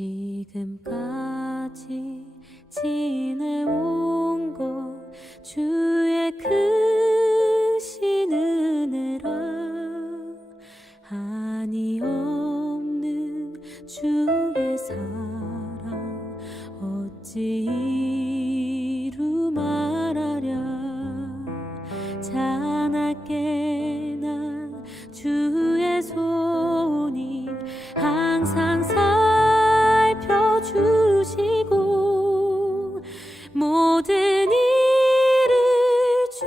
지금까지 지내온 것 주의 크신 은혜라. 한이 없는 주의 사랑 어찌 이루 말하랴. 자나깨 난 주의 손이 항상 살펴주시고 모든 일을 주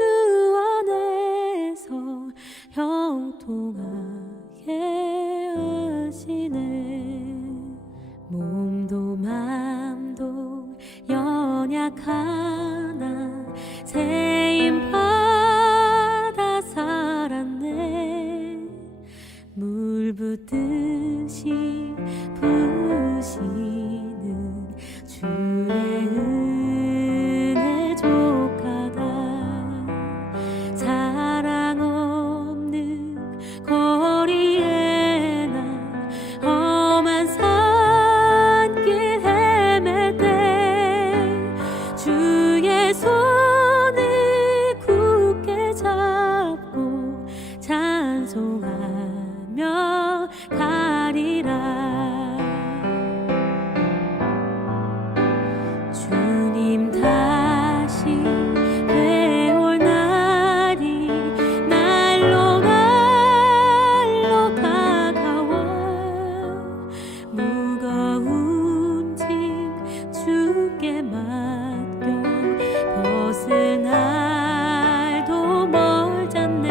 안에서 형통하게 하시네. 몸도 맘도 연약하나 세임받아 살았네. 물 붓듯이 부으시는 주의 은혜 족하다. 사랑 없는 거리에 난 험한 산길 헤맬 때 주의 손을 굳게 잡고 찬송하며 가리라. 주님 다시 되올 날이 날로 날로 다가와. 무거운 짐 주께 맡겨 벗은 날도 멀잖네.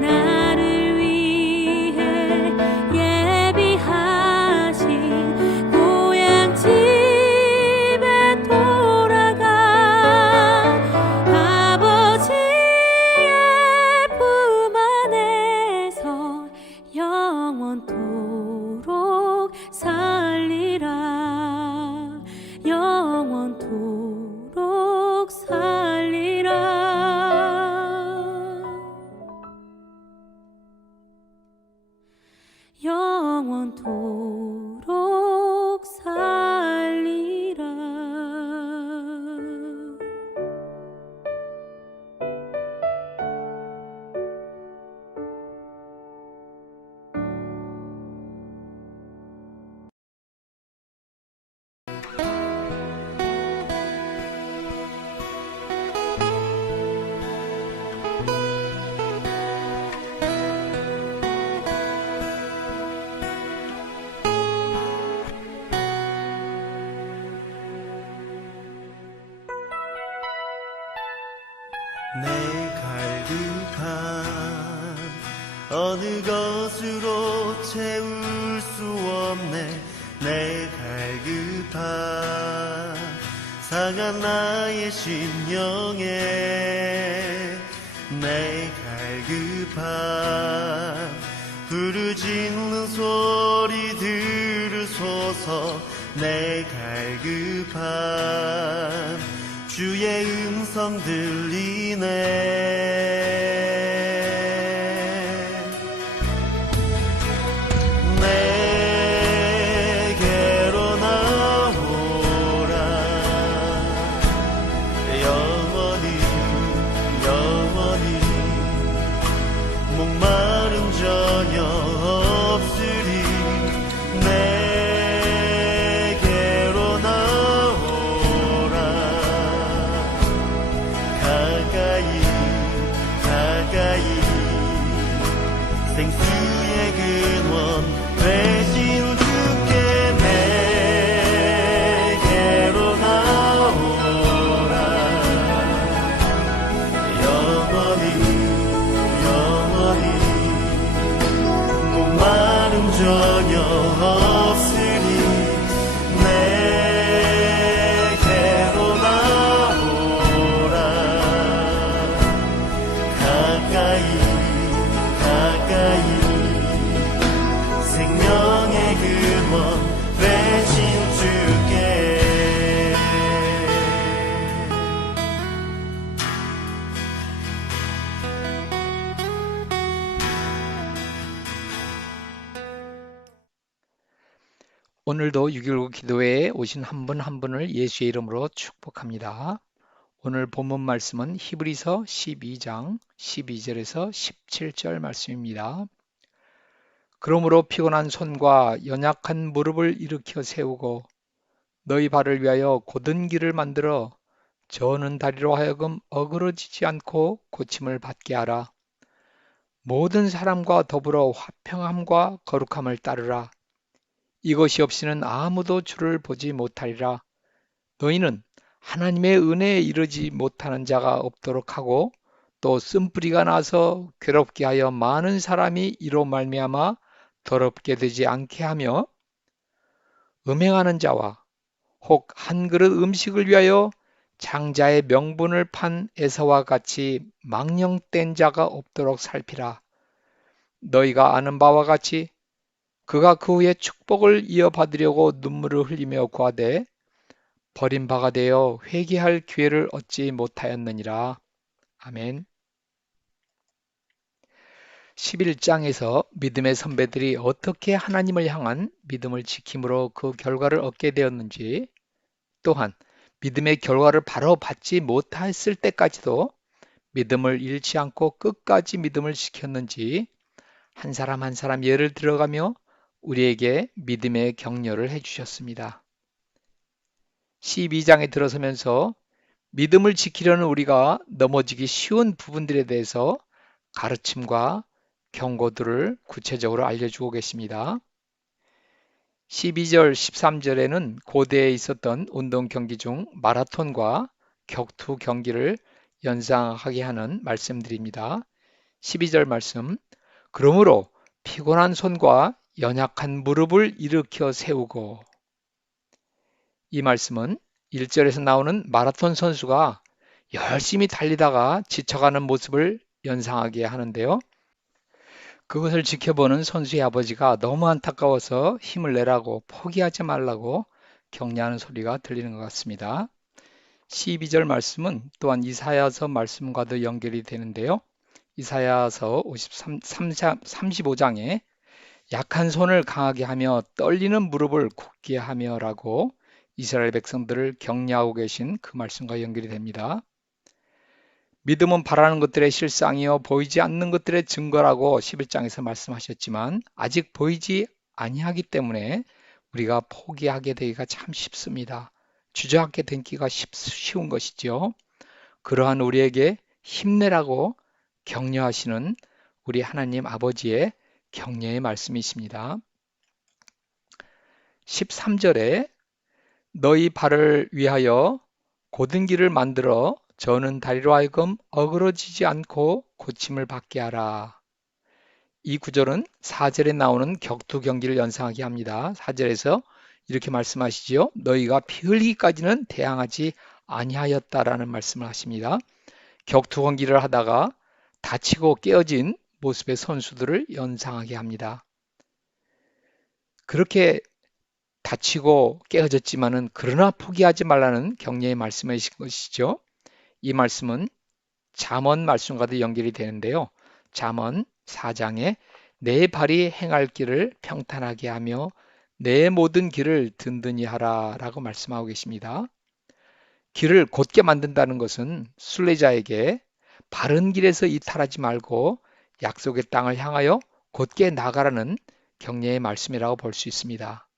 나를 위해 예비하신 고향 집에 돌아가 아버지의 품 안에서 영원토록 살리라. 영원토록 살리라. 영원토록 살리라. 내 갈급함 어느 것으로 채울 수 없네. 내 갈급함 상한 나의 심령에 내 갈급함 부르짖는 소리 들으소서. 내 갈급함 주의 음성 들리네. 내게로 나오라. 영원히 영원히 목마름 전혀 없으리. 내게로 나오라. 가까이 가까이 생수의 근원 되신 주께 내게로 나오라. 영원히 영원히 목마름 전혀 없으니 내게로 나오라. 가까이 가까이 생명의 근원 되신 주께. 오늘도 6.19 기도회에 오신 한 분 한 분을 예수의 이름으로 축복합니다. 오늘 본문 말씀은 히브리서 12장 12절에서 17절 말씀입니다. 그러므로 피곤한 손과 연약한 무릎을 일으켜 세우고 너희 발을 위하여 곧은 길을 만들어 저는 다리로 하여금 어그러지지 않고 고침을 받게 하라. 모든 사람과 더불어 화평함과 거룩함을 따르라. 이것이 없이는 아무도 주를 보지 못하리라. 너희는 하나님의 은혜에 이르지 못하는 자가 없도록 하고 또 쓴뿌리가 나서 괴롭게 하여 많은 사람이 이로 말미암아 더럽게 되지 않게 하며 음행하는 자와 혹 한 그릇 음식을 위하여 장자의 명분을 판 에서와 같이 망령된 자가 없도록 살피라. 너희가 아는 바와 같이 그가 그 후에 축복을 이어받으려고 눈물을 흘리며 구하되 버림바가 되어 회개할 기회를 얻지 못하였느니라. 아멘. 11장에서 믿음의 선배들이 어떻게 하나님을 향한 믿음을 지킴으로 그 결과를 얻게 되었는지, 또한 믿음의 결과를 바로 받지 못했을 때까지도 믿음을 잃지 않고 끝까지 믿음을 지켰는지 한 사람 한 사람 예를 들어가며 우리에게 믿음의 격려를 해주셨습니다. 12장에 들어서면서 믿음을 지키려는 우리가 넘어지기 쉬운 부분들에 대해서 가르침과 경고들을 구체적으로 알려주고 계십니다. 12절, 13절에는 고대에 있었던 운동 경기 중 마라톤과 격투 경기를 연상하게 하는 말씀들입니다. 12절 말씀, 그러므로 피곤한 손과 연약한 무릎을 일으켜 세우고, 이 말씀은 1절에서 나오는 마라톤 선수가 열심히 달리다가 지쳐가는 모습을 연상하게 하는데요. 그것을 지켜보는 선수의 아버지가 너무 안타까워서 힘을 내라고 포기하지 말라고 격려하는 소리가 들리는 것 같습니다. 12절 말씀은 또한 이사야서 말씀과도 연결이 되는데요. 이사야서 35장에 약한 손을 강하게 하며 떨리는 무릎을 굳게 하며 라고 이스라엘 백성들을 격려하고 계신 그 말씀과 연결이 됩니다. 믿음은 바라는 것들의 실상이요 보이지 않는 것들의 증거라고 11장에서 말씀하셨지만 아직 보이지 아니하기 때문에 우리가 포기하게 되기가 참 쉽습니다. 주저앉게 되기가 쉬운 것이죠. 그러한 우리에게 힘내라고 격려하시는 우리 하나님 아버지의 격려의 말씀이십니다. 13절에 너희 발을 위하여 곧은 길을 만들어 저는 다리로 하여금 어그러지지 않고 고침을 받게 하라. 이 구절은 4절에 나오는 격투 경기를 연상하게 합니다. 4절에서 이렇게 말씀하시지요. 너희가 피 흘리기까지는 대항하지 아니하였다라는 말씀을 하십니다. 격투 경기를 하다가 다치고 깨어진 모습의 선수들을 연상하게 합니다. 그렇게 다치고 깨어졌지만은 그러나 포기하지 말라는 격려의 말씀이신 것이죠. 이 말씀은 잠언 말씀과도 연결이 되는데요. 잠언 4장에 내 발이 행할 길을 평탄하게 하며 내 모든 길을 든든히 하라 라고 말씀하고 계십니다. 길을 곧게 만든다는 것은 순례자에게 바른 길에서 이탈하지 말고 약속의 땅을 향하여 곧게 나가라는 격려의 말씀이라고 볼 수 있습니다.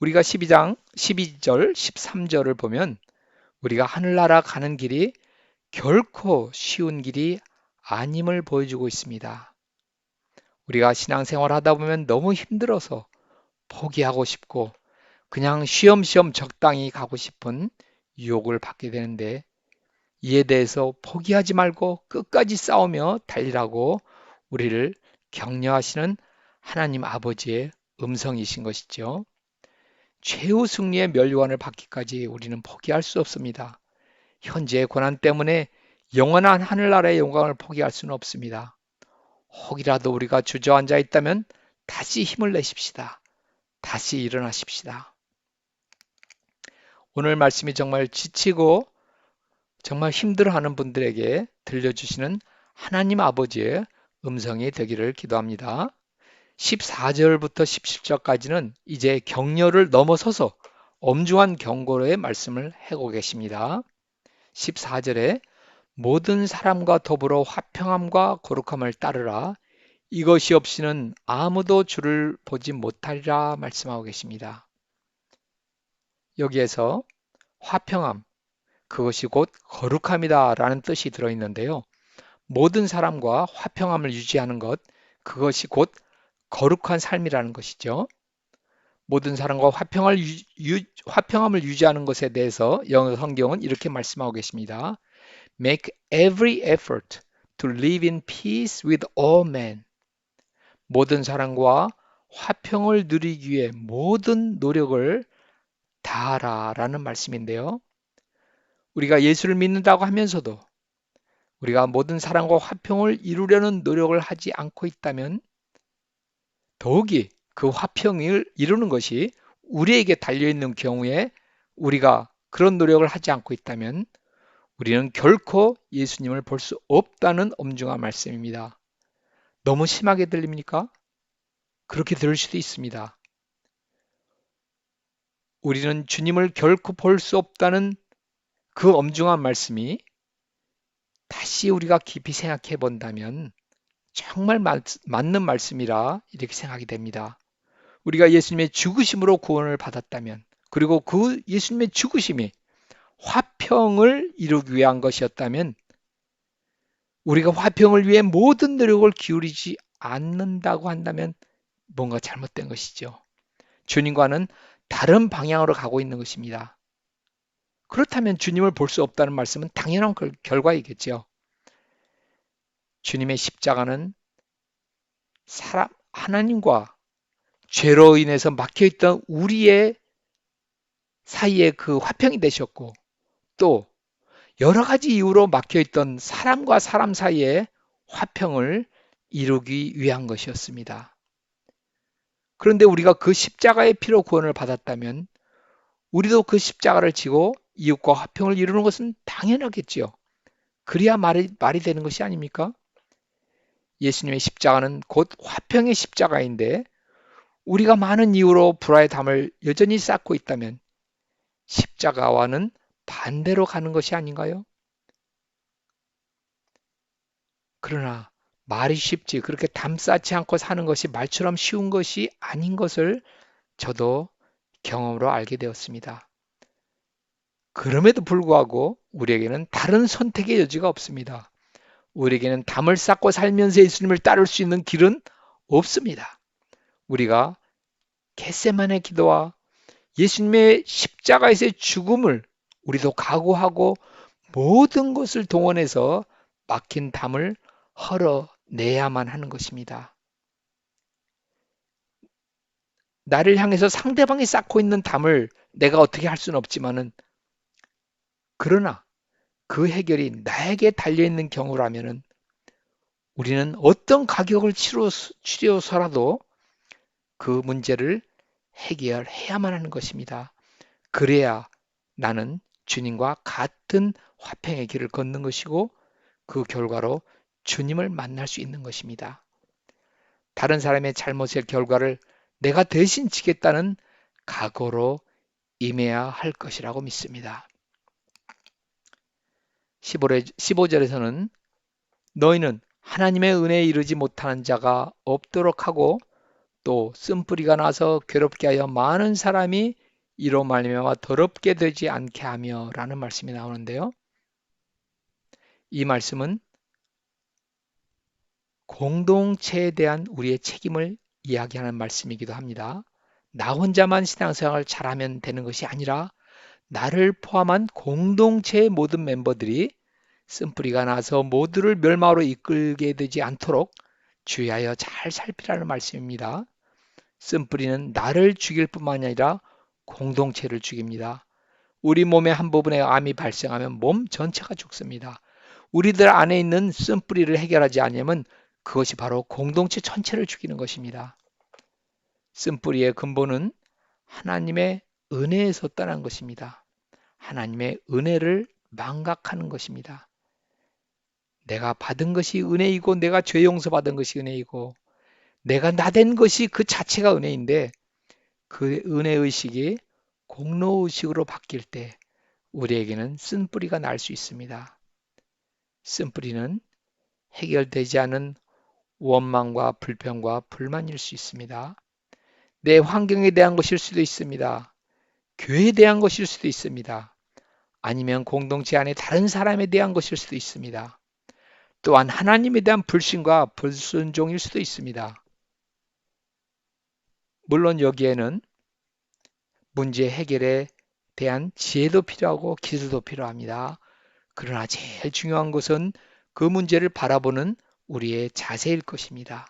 우리가 12장 12절 13절을 보면 우리가 하늘나라 가는 길이 결코 쉬운 길이 아님을 보여주고 있습니다. 우리가 신앙생활 하다 보면 너무 힘들어서 포기하고 싶고 그냥 쉬엄쉬엄 적당히 가고 싶은 유혹을 받게 되는데 이에 대해서 포기하지 말고 끝까지 싸우며 달리라고 우리를 격려하시는 하나님 아버지의 음성이신 것이죠. 최후 승리의 면류관을 받기까지 우리는 포기할 수 없습니다. 현재의 고난 때문에 영원한 하늘나라의 영광을 포기할 수는 없습니다. 혹이라도 우리가 주저앉아 있다면 다시 힘을 내십시다. 다시 일어나십시다. 오늘 말씀이 정말 지치고 정말 힘들어하는 분들에게 들려주시는 하나님 아버지의 음성이 되기를 기도합니다. 14절부터 17절까지는 이제 격려를 넘어서서 엄중한 경고의 말씀을 하고 계십니다. 14절에 모든 사람과 더불어 화평함과 거룩함을 따르라. 이것이 없이는 아무도 주를 보지 못하리라 말씀하고 계십니다. 여기에서 화평함, 그것이 곧 거룩함이다 라는 뜻이 들어있는데요. 모든 사람과 화평함을 유지하는 것, 그것이 곧 거룩한 삶이라는 것이죠. 모든 사람과 화평함을 유지하는 것에 대해서 영어 성경은 이렇게 말씀하고 계십니다. Make every effort to live in peace with all men. 모든 사람과 화평을 누리기 위해 모든 노력을 다하라 라는 말씀인데요. 우리가 예수를 믿는다고 하면서도 우리가 모든 사람과 화평을 이루려는 노력을 하지 않고 있다면 더욱이 그 화평을 이루는 것이 우리에게 달려있는 경우에 우리가 그런 노력을 하지 않고 있다면 우리는 결코 예수님을 볼 수 없다는 엄중한 말씀입니다. 너무 심하게 들립니까? 그렇게 들을 수도 있습니다. 우리는 주님을 결코 볼 수 없다는 그 엄중한 말씀이 다시 우리가 깊이 생각해 본다면 정말 맞는 말씀이라 이렇게 생각이 됩니다. 우리가 예수님의 죽으심으로 구원을 받았다면, 그리고 그 예수님의 죽으심이 화평을 이루기 위한 것이었다면 우리가 화평을 위해 모든 노력을 기울이지 않는다고 한다면 뭔가 잘못된 것이죠. 주님과는 다른 방향으로 가고 있는 것입니다. 그렇다면 주님을 볼 수 없다는 말씀은 당연한 결과이겠죠. 주님의 십자가는 하나님과 죄로 인해서 막혀있던 우리의 사이에 그 화평이 되셨고, 또 여러 가지 이유로 막혀있던 사람과 사람 사이에 화평을 이루기 위한 것이었습니다. 그런데 우리가 그 십자가의 피로 구원을 받았다면 우리도 그 십자가를 지고 이웃과 화평을 이루는 것은 당연하겠지요. 그래야 말이 되는 것이 아닙니까? 예수님의 십자가는 곧 화평의 십자가인데 우리가 많은 이유로 불화의 담을 여전히 쌓고 있다면 십자가와는 반대로 가는 것이 아닌가요? 그러나 말이 쉽지 그렇게 담 쌓지 않고 사는 것이 말처럼 쉬운 것이 아닌 것을 저도 경험으로 알게 되었습니다. 그럼에도 불구하고 우리에게는 다른 선택의 여지가 없습니다. 우리에게는 담을 쌓고 살면서 예수님을 따를 수 있는 길은 없습니다. 우리가 겟세마네 기도와 예수님의 십자가에서의 죽음을 우리도 각오하고 모든 것을 동원해서 막힌 담을 헐어내야만 하는 것입니다. 나를 향해서 상대방이 쌓고 있는 담을 내가 어떻게 할 수는 없지만은, 그러나 그 해결이 나에게 달려있는 경우라면은 우리는 어떤 가격을 치료서라도 그 문제를 해결해야만 하는 것입니다. 그래야 나는 주님과 같은 화평의 길을 걷는 것이고 그 결과로 주님을 만날 수 있는 것입니다. 다른 사람의 잘못의 결과를 내가 대신 지겠다는 각오로 임해야 할 것이라고 믿습니다. 15절에서는 너희는 하나님의 은혜에 이르지 못하는 자가 없도록 하고 또 쓴뿌리가 나서 괴롭게 하여 많은 사람이 이로 말미암아 더럽게 되지 않게 하며 라는 말씀이 나오는데요. 이 말씀은 공동체에 대한 우리의 책임을 이야기하는 말씀이기도 합니다. 나 혼자만 신앙생활을 잘하면 되는 것이 아니라 나를 포함한 공동체의 모든 멤버들이 쓴뿌리가 나서 모두를 멸망으로 이끌게 되지 않도록 주의하여 잘 살피라는 말씀입니다. 쓴뿌리는 나를 죽일 뿐만 아니라 공동체를 죽입니다. 우리 몸의 한 부분에 암이 발생하면 몸 전체가 죽습니다. 우리들 안에 있는 쓴뿌리를 해결하지 않으면 그것이 바로 공동체 전체를 죽이는 것입니다. 쓴뿌리의 근본은 하나님의 은혜에서 떠난 것입니다. 하나님의 은혜를 망각하는 것입니다. 내가 받은 것이 은혜이고 내가 죄 용서받은 것이 은혜이고 내가 나된 것이 그 자체가 은혜인데 그 은혜의식이 공로의식으로 바뀔 때 우리에게는 쓴뿌리가 날 수 있습니다. 쓴뿌리는 해결되지 않은 원망과 불평과 불만일 수 있습니다. 내 환경에 대한 것일 수도 있습니다. 교회에 대한 것일 수도 있습니다. 아니면 공동체 안에 다른 사람에 대한 것일 수도 있습니다. 또한 하나님에 대한 불신과 불순종일 수도 있습니다. 물론 여기에는 문제 해결에 대한 지혜도 필요하고 기술도 필요합니다. 그러나 제일 중요한 것은 그 문제를 바라보는 우리의 자세일 것입니다.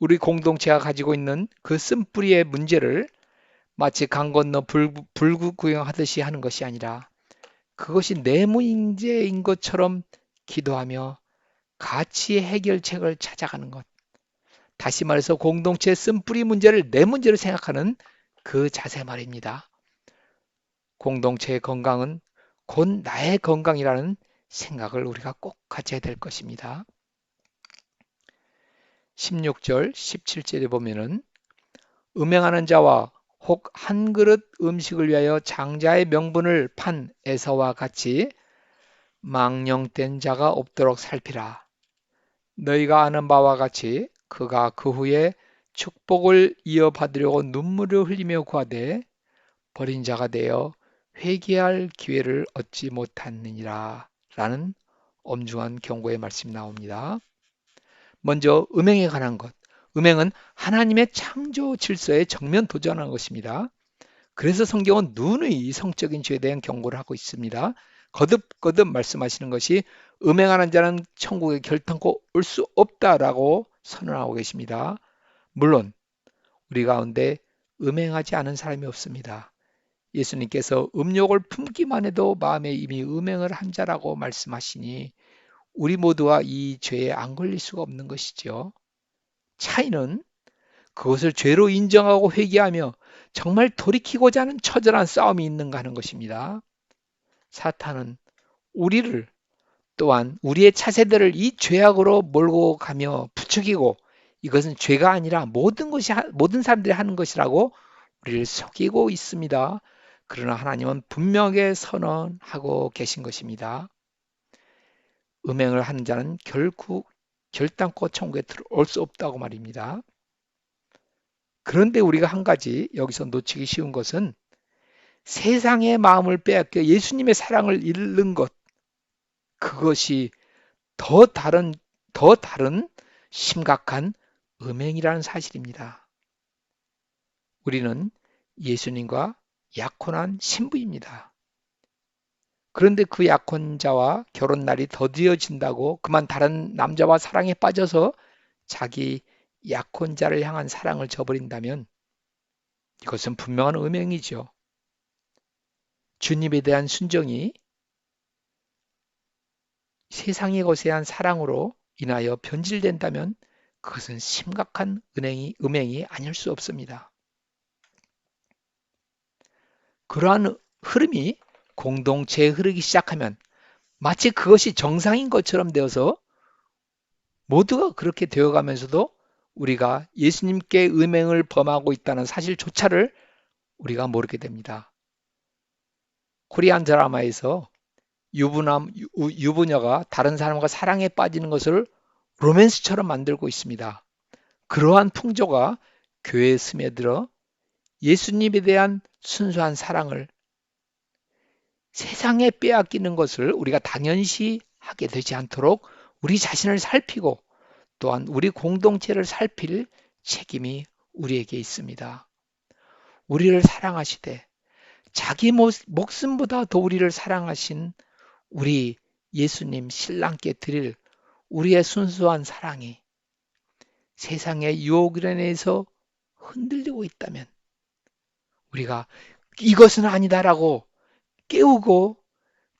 우리 공동체가 가지고 있는 그 쓴뿌리의 문제를 마치 강 건너 불구 구경하듯이 하는 것이 아니라 그것이 내 문제인 것처럼 기도하며 같이 해결책을 찾아가는 것. 다시 말해서 공동체의 쓴뿌리 문제를 내 문제로 생각하는 그 자세 말입니다. 공동체의 건강은 곧 나의 건강이라는 생각을 우리가 꼭 가져야 될 것입니다. 16절, 17절에 보면은 음행하는 자와 혹 한 그릇 음식을 위하여 장자의 명분을 판 에서와 같이 망령된 자가 없도록 살피라. 너희가 아는 바와 같이 그가 그 후에 축복을 이어받으려고 눈물을 흘리며 구하되 버린 자가 되어 회개할 기회를 얻지 못하느니라 라는 엄중한 경고의 말씀이 나옵니다. 먼저 음행에 관한 것. 음행은 하나님의 창조 질서에 정면 도전하는 것입니다. 그래서 성경은 누누이 성적인 죄에 대한 경고를 하고 있습니다. 거듭거듭 말씀하시는 것이 음행하는 자는 천국에 결탄코 올 수 없다라고 선언하고 계십니다. 물론 우리 가운데 음행하지 않은 사람이 없습니다. 예수님께서 음욕을 품기만 해도 마음에 이미 음행을 한 자라고 말씀하시니 우리 모두가 이 죄에 안 걸릴 수가 없는 것이죠. 차이는 그것을 죄로 인정하고 회개하며 정말 돌이키고자 하는 처절한 싸움이 있는가 하는 것입니다. 사탄은 우리를 또한 우리의 차세대를 이 죄악으로 몰고 가며 부추기고 이것은 죄가 아니라 모든 사람들이 하는 것이라고 우리를 속이고 있습니다. 그러나 하나님은 분명하게 선언하고 계신 것입니다. 음행을 하는 자는 결국 결단코 천국에 들어올 수 없다고 말입니다. 그런데 우리가 한 가지 여기서 놓치기 쉬운 것은 세상의 마음을 빼앗겨 예수님의 사랑을 잃는 것, 그것이 더 다른 심각한 음행이라는 사실입니다. 우리는 예수님과 약혼한 신부입니다. 그런데 그 약혼자와 결혼날이 더디어진다고 그만 다른 남자와 사랑에 빠져서 자기 약혼자를 향한 사랑을 저버린다면 이것은 분명한 음행이죠. 주님에 대한 순종이 세상의 것에 대한 사랑으로 인하여 변질된다면 그것은 심각한 음행이 아닐 수 없습니다. 그러한 흐름이 공동체에 흐르기 시작하면 마치 그것이 정상인 것처럼 되어서 모두가 그렇게 되어가면서도 우리가 예수님께 음행을 범하고 있다는 사실조차를 우리가 모르게 됩니다. 코리안 드라마에서 유부녀가 다른 사람과 사랑에 빠지는 것을 로맨스처럼 만들고 있습니다. 그러한 풍조가 교회에 스며들어 예수님에 대한 순수한 사랑을 세상에 빼앗기는 것을 우리가 당연시 하게 되지 않도록 우리 자신을 살피고 또한 우리 공동체를 살필 책임이 우리에게 있습니다. 우리를 사랑하시되 자기 목숨보다 더 우리를 사랑하신 우리 예수님 신랑께 드릴 우리의 순수한 사랑이 세상의 유혹에 의해서 흔들리고 있다면 우리가 이것은 아니다라고 깨우고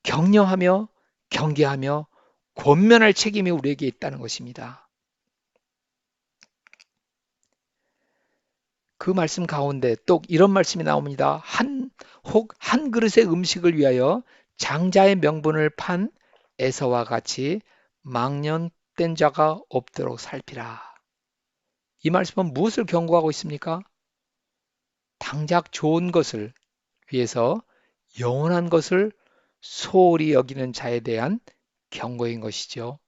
격려하며 경계하며 권면할 책임이 우리에게 있다는 것입니다. 그 말씀 가운데 또 이런 말씀이 나옵니다. 혹 한 그릇의 음식을 위하여 장자의 명분을 판 에서와 같이 망령된 자가 없도록 살피라. 이 말씀은 무엇을 경고하고 있습니까? 당장 좋은 것을 위해서 영원한 것을 소홀히 여기는 자에 대한 경고인 것이죠.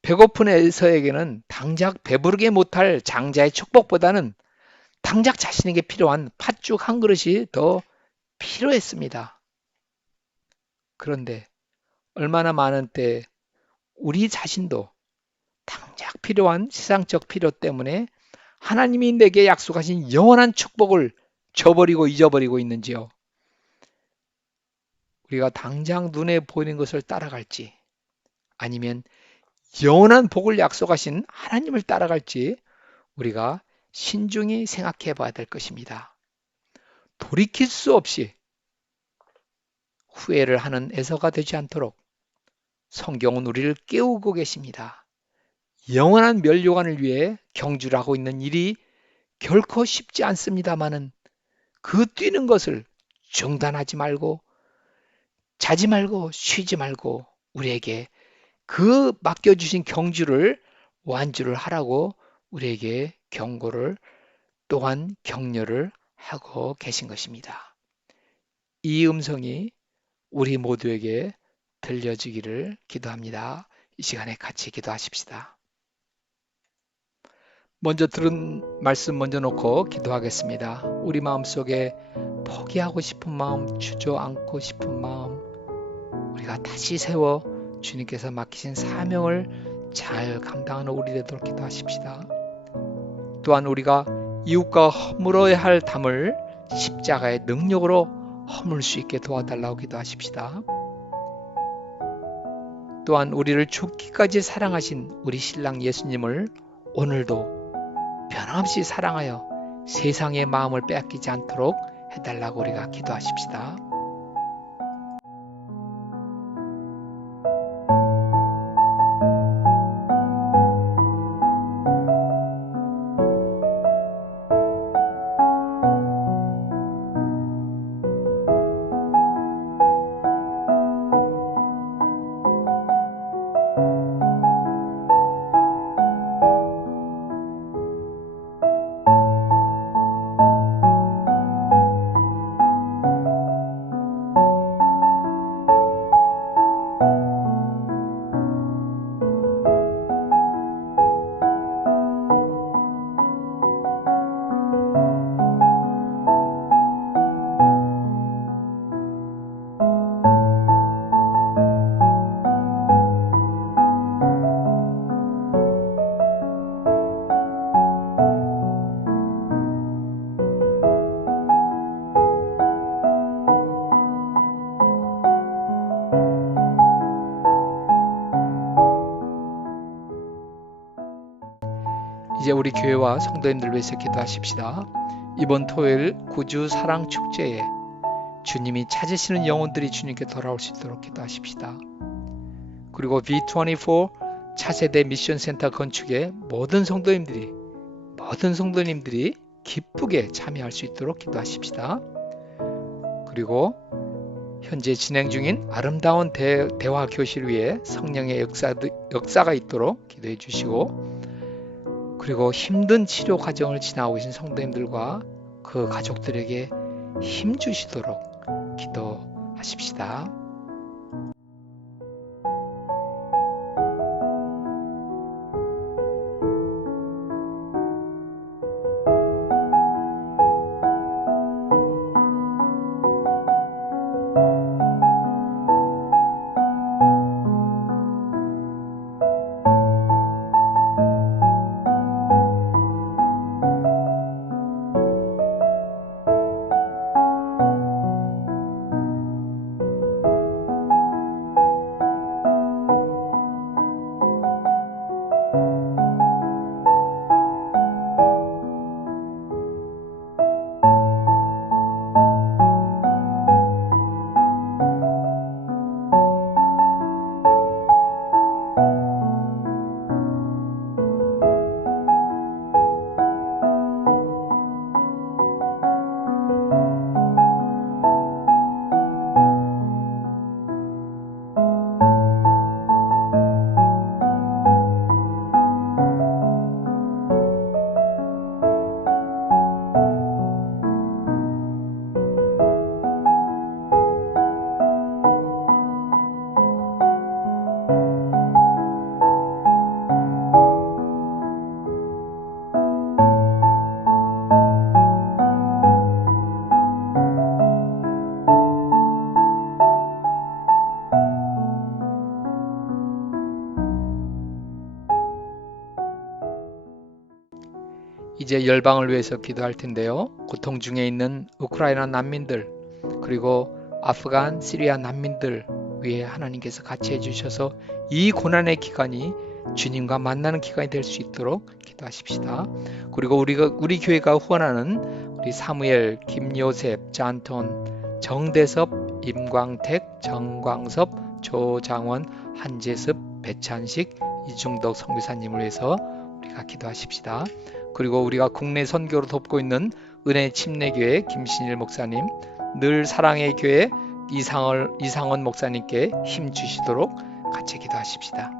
배고픈 에서에게는 당장 배부르게 못할 장자의 축복보다는 당장 자신에게 필요한 팥죽 한 그릇이 더 필요했습니다. 그런데 얼마나 많은 때 우리 자신도 당장 필요한 세상적 필요 때문에 하나님이 내게 약속하신 영원한 축복을 저버리고 잊어버리고 있는지요? 우리가 당장 눈에 보이는 것을 따라갈지 아니면 영원한 복을 약속하신 하나님을 따라갈지 우리가 신중히 생각해 봐야 될 것입니다. 돌이킬 수 없이 후회를 하는 에서가 되지 않도록 성경은 우리를 깨우고 계십니다. 영원한 면류관을 위해 경주를 하고 있는 일이 결코 쉽지 않습니다마는 그 뛰는 것을 중단하지 말고 자지 말고 쉬지 말고 우리에게 그 맡겨주신 경주를 완주를 하라고 우리에게 경고를 또한 격려를 하고 계신 것입니다. 이 음성이 우리 모두에게 들려지기를 기도합니다. 이 시간에 같이 기도하십시다. 먼저 들은 말씀 먼저 놓고 기도하겠습니다. 우리 마음속에 포기하고 싶은 마음, 주저앉고 싶은 마음 우리가 다시 세워 주님께서 맡기신 사명을 잘 감당하는 우리 되도록 기도하십시다. 또한 우리가 이웃과 허물어야 할 담을 십자가의 능력으로 허물 수 있게 도와달라고 기도하십시다. 또한 우리를 죽기까지 사랑하신 우리 신랑 예수님을 오늘도 변함없이 사랑하여 세상의 마음을 빼앗기지 않도록 해달라고 우리가 기도하십시다. 이제 우리 교회와 성도님들 위해서 기도하십시다. 이번 토요일 구주 사랑 축제에 주님이 찾으시는 영혼들이 주님께 돌아올 수 있도록 기도하십시다. 그리고 B24 차세대 미션 센터 건축에 모든 성도님들이 기쁘게 참여할 수 있도록 기도하십시다. 그리고 현재 진행 중인 아름다운 대화 교실 위에 성령의 역사가 있도록 기도해 주시고, 그리고 힘든 치료 과정을 지나고 계신 성도님들과 그 가족들에게 힘 주시도록 기도하십시다. 이제 열방을 위해서 기도할 텐데요. 고통 중에 있는 우크라이나 난민들, 그리고 아프간, 시리아 난민들 위해 하나님께서 같이 해주셔서 이 고난의 기간이 주님과 만나는 기간이 될 수 있도록 기도하십시다. 그리고 우리 교회가 후원하는 우리 사무엘, 김요셉, 잔톤, 정대섭, 임광택, 정광섭, 조장원, 한재습, 배찬식, 이중덕 선교사님을 위해서 우리가 기도하십시다. 그리고 우리가 국내 선교로 돕고 있는 은혜 침례교회 김신일 목사님, 늘 사랑의 교회 이상원 목사님께 힘 주시도록 같이 기도하십시다.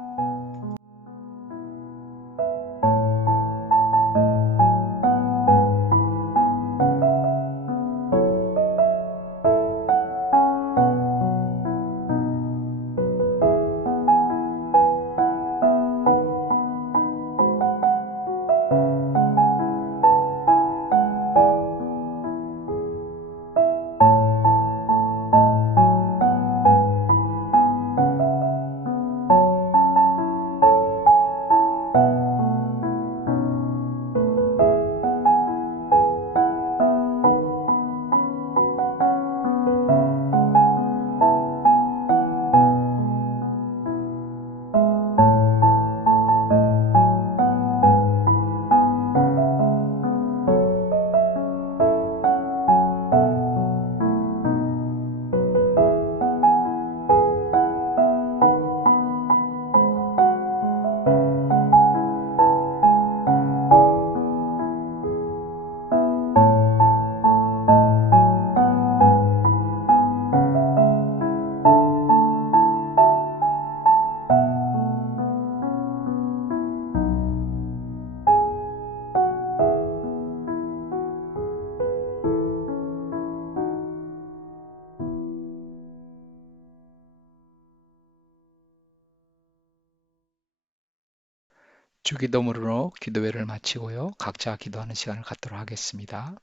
주기도문으로 기도회를 마치고요. 각자 기도하는 시간을 갖도록 하겠습니다.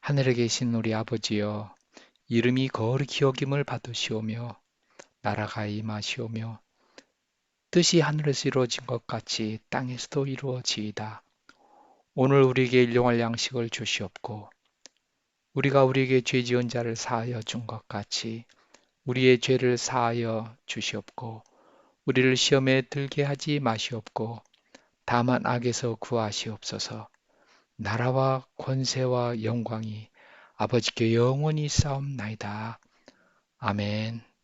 하늘에 계신 우리 아버지여, 이름이 거룩히 여김을 받으시오며 나라가 임하시오며 뜻이 하늘에서 이루어진 것 같이 땅에서도 이루어지이다. 오늘 우리에게 일용할 양식을 주시옵고 우리가 우리에게 죄 지은 자를 사하여 준 것 같이 우리의 죄를 사하여 주시옵고 우리를 시험에 들게 하지 마시옵고 다만 악에서 구하시옵소서. 나라와 권세와 영광이 아버지께 영원히 싸움나이다. 아멘.